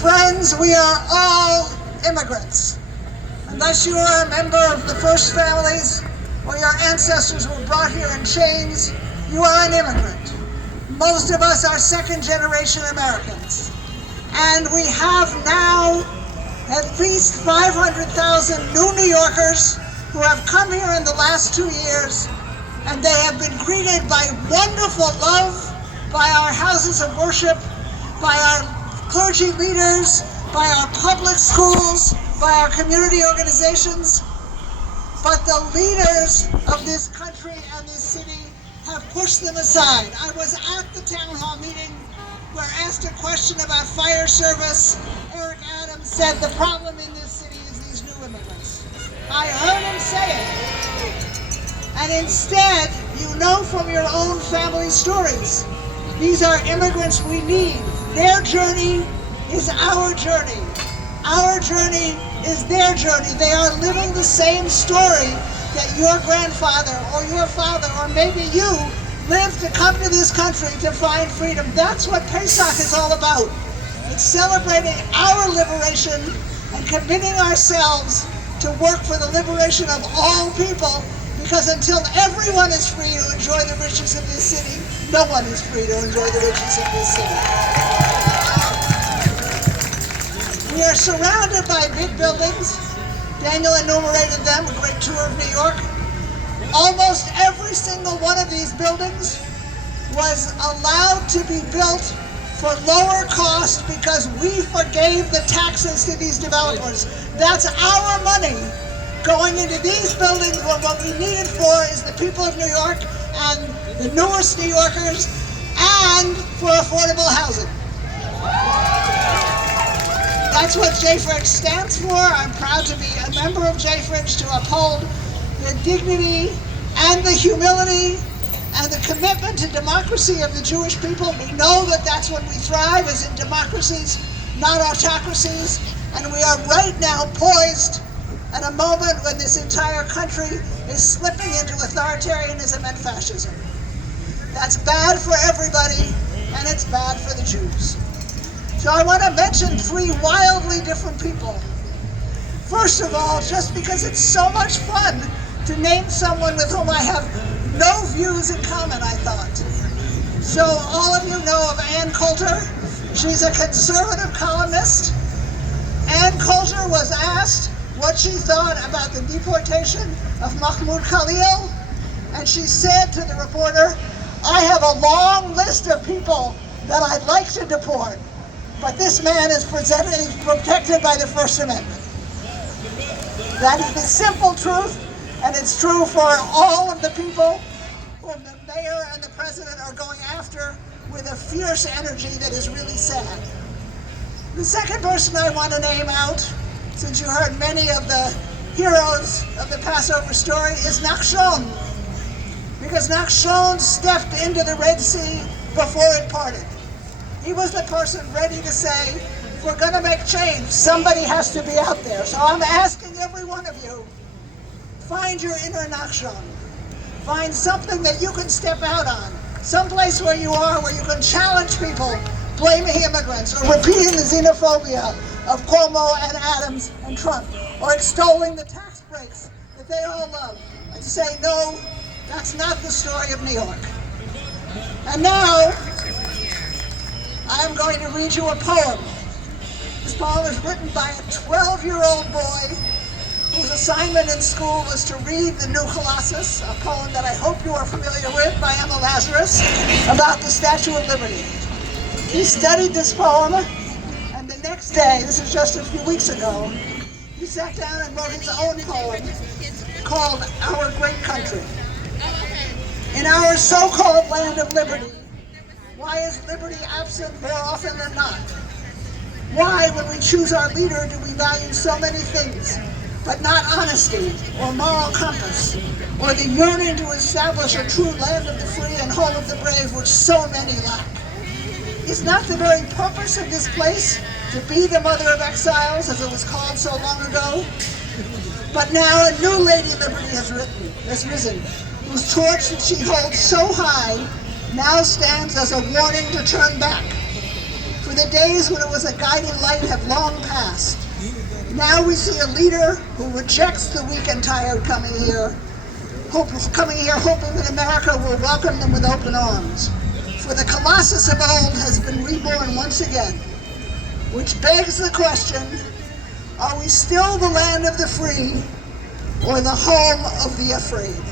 Friends, we are all immigrants. Unless you are a member of the first families or your ancestors were brought here in chains, you are an immigrant. Most of us are second-generation Americans. And we have now at least 500,000 new New Yorkers who have come here in the last 2 years, and they have been greeted by wonderful love, by our houses of worship, by our clergy leaders, by our public schools, by our community organizations. But the leaders of this country and this city have pushed them aside. I was at the town hall meeting where asked a question about fire service. Eric Adams said the problem in this city is these new immigrants. I heard him say it. And instead, you know from your own family stories, these are immigrants we need. Their journey is our journey. Our journey is their journey. They are living the same story that your grandfather or your father or maybe you lived to come to this country to find freedom. That's what Pesach is all about. It's celebrating our liberation and committing ourselves to work for the liberation of all people, because until everyone is free to enjoy the riches of this city, no one is free to enjoy the riches of this city. We are surrounded by big buildings. Daniel enumerated them, a great tour of New York. Almost every single one of these buildings was allowed to be built for lower cost because we forgave the taxes to these developers. That's our money going into these buildings, where what we need it for is the people of New York and the newest New Yorkers, and for affordable housing. That's what Jfrej stands for. I'm proud to be a member of Jfrej, to uphold the dignity and the humility and the commitment to democracy of the Jewish people. We know that that's when we thrive, is in democracies, not autocracies. And we are right now poised at a moment when this entire country is slipping into authoritarianism and fascism. That's bad for everybody, and it's bad for the Jews. So I want to mention three wildly different people. First of all, just because it's so much fun to name someone with whom I have no views in common, I thought. So all of you know of Ann Coulter. She's a conservative columnist. Ann Coulter was asked what she thought about the deportation of Mahmoud Khalil, and she said to the reporter, "I have a long list of people that I'd like to deport, but this man is protected by the First Amendment." That is the simple truth, and it's true for all of the people whom the mayor and the president are going after with a fierce energy that is really sad. The second person I want to name out, since you heard many of the heroes of the Passover story, is Nachshon. Because Nachshon stepped into the Red Sea before it parted. He was the person ready to say, if we're going to make change, somebody has to be out there. So I'm asking every one of you, find your inner Nachshon. Find something that you can step out on. Someplace where you are, where you can challenge people blaming immigrants, or repeating the xenophobia of Cuomo and Adams and Trump, or extolling the tax breaks that they all love, and say, no, that's not the story of New York. And now, I'm going to read you a poem. This poem is written by a 12-year-old boy whose assignment in school was to read the New Colossus, a poem that I hope you are familiar with by Emma Lazarus, about the Statue of Liberty. He studied this poem, and the next day, this is just a few weeks ago, he sat down and wrote his own poem called Our Great Country. In our so-called land of liberty, why is liberty absent more often than not? Why, when we choose our leader, do we value so many things, but not honesty or moral compass, or the yearning to establish a true land of the free and home of the brave, which so many lack? Is not the very purpose of this place to be the mother of exiles, as it was called so long ago? But now a new Lady Liberty has risen, whose torch that she holds so high now stands as a warning to turn back. for the days when it was a guiding light have long passed. Now we see a leader who rejects the weak and tired coming here hoping that America will welcome them with open arms. For the Colossus of old has been reborn once again, which begs the question, are we still the land of the free or the home of the afraid?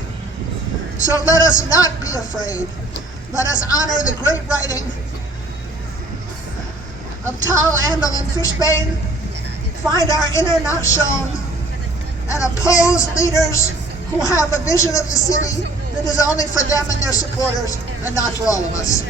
So let us not be afraid. Let us honor the great writing of Tal, Andal, and Fishbane, find our inner not shown, and oppose leaders who have a vision of the city that is only for them and their supporters and not for all of us.